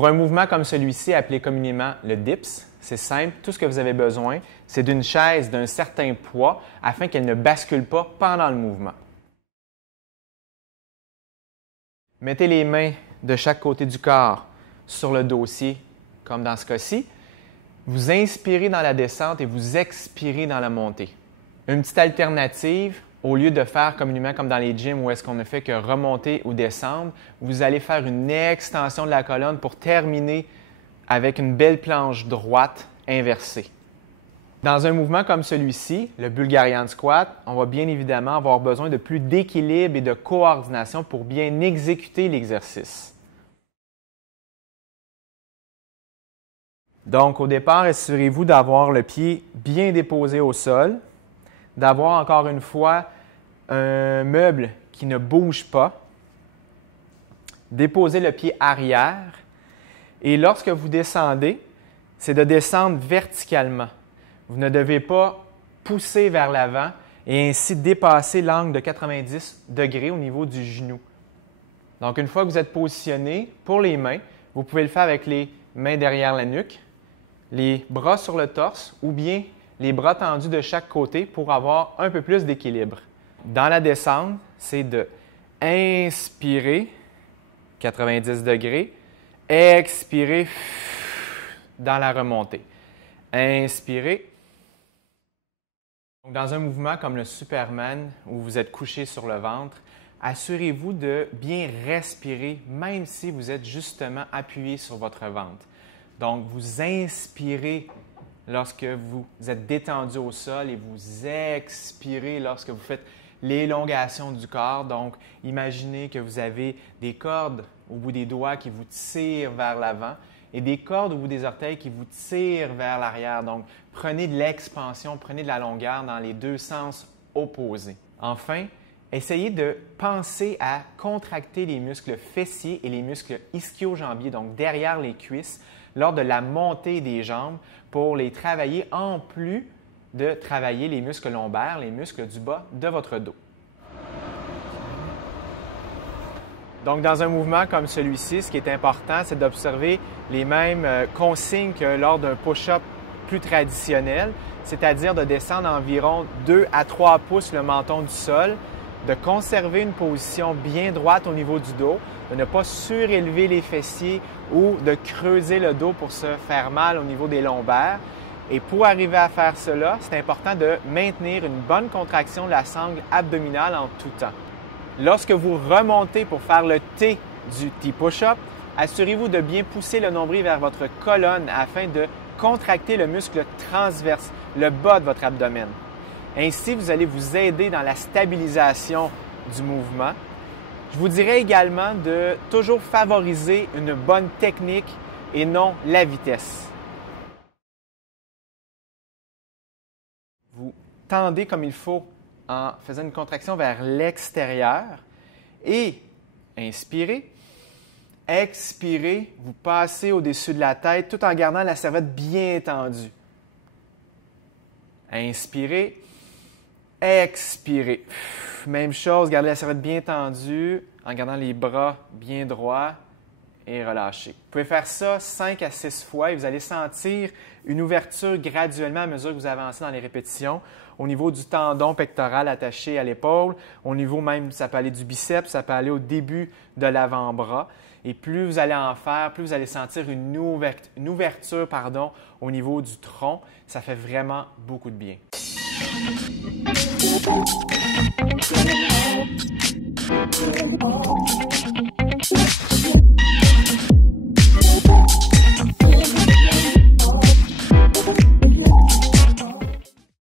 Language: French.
Pour un mouvement comme celui-ci, appelé communément le dips, c'est simple, tout ce que vous avez besoin, c'est d'une chaise d'un certain poids afin qu'elle ne bascule pas pendant le mouvement. Mettez les mains de chaque côté du corps sur le dossier, comme dans ce cas-ci. Vous inspirez dans la descente et vous expirez dans la montée. Une petite alternative, au lieu de faire communément comme dans les gyms où est-ce qu'on ne fait que remonter ou descendre, vous allez faire une extension de la colonne pour terminer avec une belle planche droite inversée. Dans un mouvement comme celui-ci, le Bulgarian Squat, on va bien évidemment avoir besoin de plus d'équilibre et de coordination pour bien exécuter l'exercice. Donc, au départ, assurez-vous d'avoir le pied bien déposé au sol, d'avoir encore une fois un meuble qui ne bouge pas. Déposez le pied arrière et lorsque vous descendez, c'est de descendre verticalement. Vous ne devez pas pousser vers l'avant et ainsi dépasser l'angle de 90 degrés au niveau du genou. Donc, une fois que vous êtes positionné, pour les mains, vous pouvez le faire avec les mains derrière la nuque, les bras sur le torse ou bien les bras tendus de chaque côté pour avoir un peu plus d'équilibre. Dans la descente, c'est de inspirer, 90 degrés, expirer dans la remontée. Inspirer. Dans un mouvement comme le Superman où vous êtes couché sur le ventre, assurez-vous de bien respirer même si vous êtes justement appuyé sur votre ventre. Donc, vous inspirez lorsque vous êtes détendu au sol et vous expirez lorsque vous faites l'élongation du corps. Donc, imaginez que vous avez des cordes au bout des doigts qui vous tirent vers l'avant et des cordes au bout des orteils qui vous tirent vers l'arrière. Donc, prenez de l'expansion, prenez de la longueur dans les deux sens opposés. Enfin, essayez de penser à contracter les muscles fessiers et les muscles ischio-jambiers, donc derrière les cuisses, lors de la montée des jambes pour les travailler en plus de travailler les muscles lombaires, les muscles du bas de votre dos. Donc, dans un mouvement comme celui-ci, ce qui est important, c'est d'observer les mêmes consignes que lors d'un push-up plus traditionnel, c'est-à-dire de descendre environ 2 à 3 pouces le menton du sol, de conserver une position bien droite au niveau du dos, de ne pas surélever les fessiers ou de creuser le dos pour se faire mal au niveau des lombaires. Et pour arriver à faire cela, c'est important de maintenir une bonne contraction de la sangle abdominale en tout temps. Lorsque vous remontez pour faire le T du T-push-up, assurez-vous de bien pousser le nombril vers votre colonne afin de contracter le muscle transverse, le bas de votre abdomen. Ainsi, vous allez vous aider dans la stabilisation du mouvement. Je vous dirais également de toujours favoriser une bonne technique et non la vitesse. Vous tendez comme il faut en faisant une contraction vers l'extérieur et inspirez. Expirez, vous passez au-dessus de la tête tout en gardant la cervelle bien tendue. Inspirez. Expirez. Même chose, gardez la cervelle bien tendue en gardant les bras bien droits et relâchez. Vous pouvez faire ça 5 à 6 fois et vous allez sentir une ouverture graduellement à mesure que vous avancez dans les répétitions au niveau du tendon pectoral attaché à l'épaule, au niveau même, ça peut aller du biceps, ça peut aller au début de l'avant-bras. Et plus vous allez en faire, plus vous allez sentir une ouverture au niveau du tronc. Ça fait vraiment beaucoup de bien.